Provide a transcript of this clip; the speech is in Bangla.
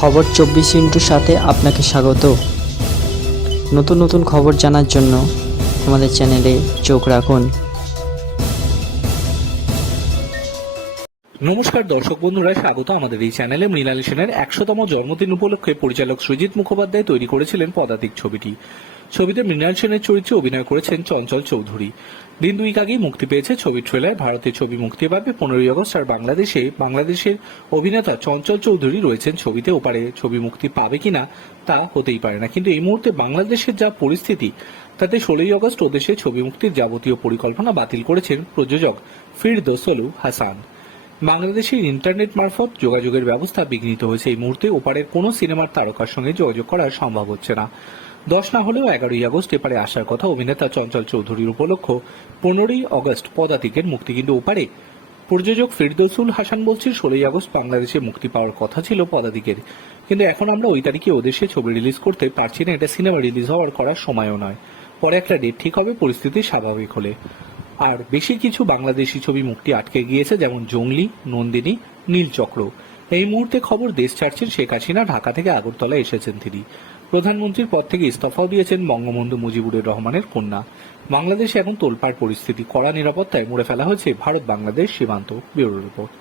খবর চব্বিশ ইন্টুর সাথে আপনাকে স্বাগত। নতুন নতুন খবর জানার জন্য আমাদের চ্যানেলে চোখ রাখুন। নমস্কার দর্শক বন্ধুরা, স্বাগত আমাদের এই চ্যানেলে। মৃণালী সেনের একশোতম জন্মদিন উপলক্ষে পরিচালক সুজিত মুখোপাধ্যায় তৈরি করেছিলেন পদাতিক ছবিটি। ছবিতে মৃণাল সেনের চরিত্রে অভিনয় করেছেন চঞ্চল চৌধুরী। দিন দুই আগেই মুক্তি পেয়েছে ছবির ট্রেলার ভারতে ছবি মুক্তি পাবে পনেরোই আগস্ট আর বাংলাদেশে বাংলাদেশের অভিনেতা চঞ্চল চৌধুরী রয়েছেন ছবিতে। ওপারে ছবি মুক্তি পাবে কিনা তা হতেই পারে না। কিন্তু এই মুহূর্তে বাংলাদেশের যা পরিস্থিতি, তাতে ষোলোই আগস্ট ওদেশে ছবি মুক্তির যাবতীয় পরিকল্পনা বাতিল করেছেন প্রযোজক ফিরদোসলু হাসান। বাংলাদেশের ইন্টারনেট মারফত যোগাযোগের ব্যবস্থা বিঘ্নিত হয়েছে। এই মুহূর্তে ওপারের কোনো সিনেমার তারকার সঙ্গে যোগাযোগ করা সম্ভব হচ্ছে না। দশ না হলেও এগারোই আগস্ট এপারে আসার কথা অভিনেতা চঞ্চল চৌধুরীর উপলক্ষ পনেরোই আগস্ট পদাতিকের মুক্তি কিন্তু ওপারে। প্রযোজক ফিরদৌসুল হাসান বলছেন, ষোলোই আগস্ট বাংলাদেশে মুক্তি পাওয়ার কথা ছিল পদাতিকের। কিন্তু এখন আমরা ওই তারিখে ওদেশে ছবি রিলিজ করতে পারছি না, এটা সিনেমা রিলিজ হওয়ার করার সময়ও নয়। পরে একটা ডেট ঠিক হবে, পরিস্থিতি স্বাভাবিক হলে। আর বেশি কিছু বাংলাদেশি ছবি মুক্তি আটকে গিয়েছে, যেমন জঙ্গলি, নন্দিনী নীলচক্র এই মুহূর্তে খবর দেশ ছাড়ছেন শেখ হাসিনা, ঢাকা থেকে আগরতলা এসেছেন তিনি। প্রধানমন্ত্রীর পদ থেকে ইস্তফাও দিয়েছেন বঙ্গবন্ধু মুজিবুরের রহমানের কন্যা। বাংলাদেশে এখন তোলপাড় পরিস্থিতি, কড়া নিরাপত্তায় মুড়ে ফেলা হয়েছে ভারত বাংলাদেশ সীমান্ত ব্যুরো রিপোর্ট